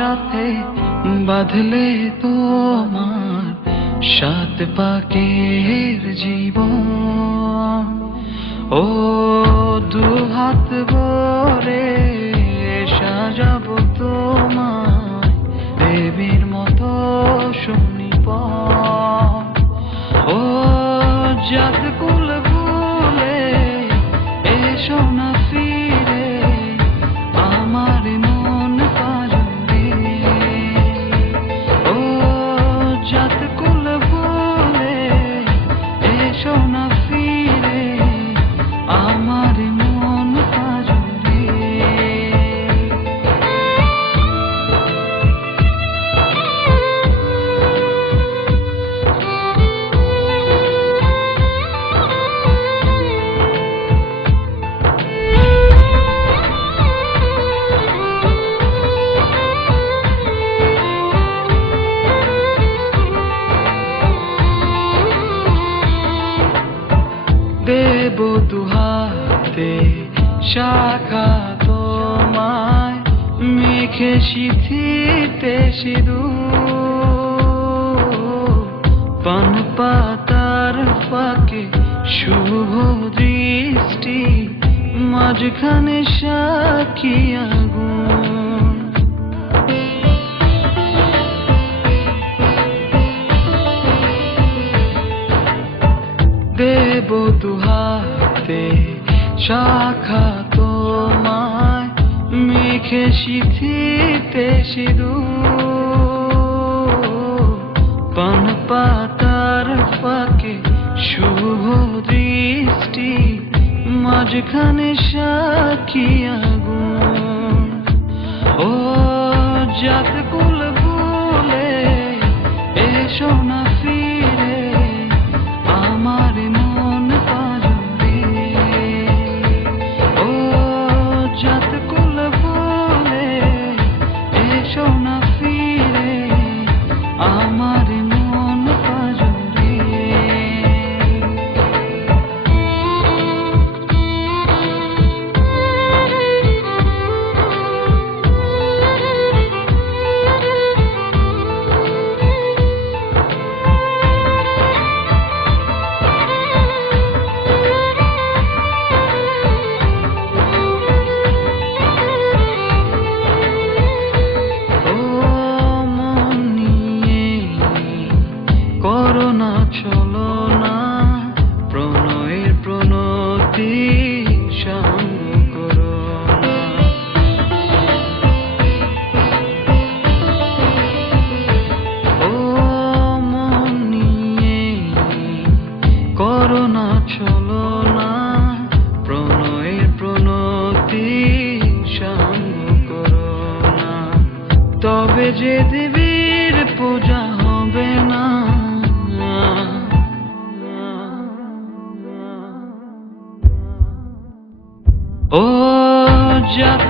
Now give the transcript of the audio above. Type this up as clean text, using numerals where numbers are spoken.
সাথে বাঁধলে তোমার সাত পাকের জীবন। ও দুহাত ভরে সাজাবো তোমায় দেবীর মতো সুনিপন। ও জাত কুল ভুলে এসো না ফিরে আমার মন পাজরে। ও জাত কুল ভুলে এসো না ফিরে আমার মন পাজরে। দেব দুহাতে শাখা তোমায় মেখে সিথিতে সিঁদুর। পান পাতার ফাঁকে শুভ দৃষ্টি মাঝখানে সাক্ষী আগুন। দেব দুহাতে শাখা তোমায় মেখে সিথিতে সিঁদুর। পান পাতার ফাঁকে শুভ দৃষ্টি মাঝখানে সাক্ষী আগুন। ও জাত কুল ভুলে এসো না ফিরে আমার মন পাজরে। ও জাত কুল ভুলে এসো না ফিরে আমার মন পাজরে। করোনা চলো না প্রণয়ের প্রণতি সঙ্গ করো না। ও মন নিয়ে করোনা চলো না প্রণয়ের প্রণতি সঙ্গ করো না। তবে যে দেবীর পূজা হবে না। ও জাত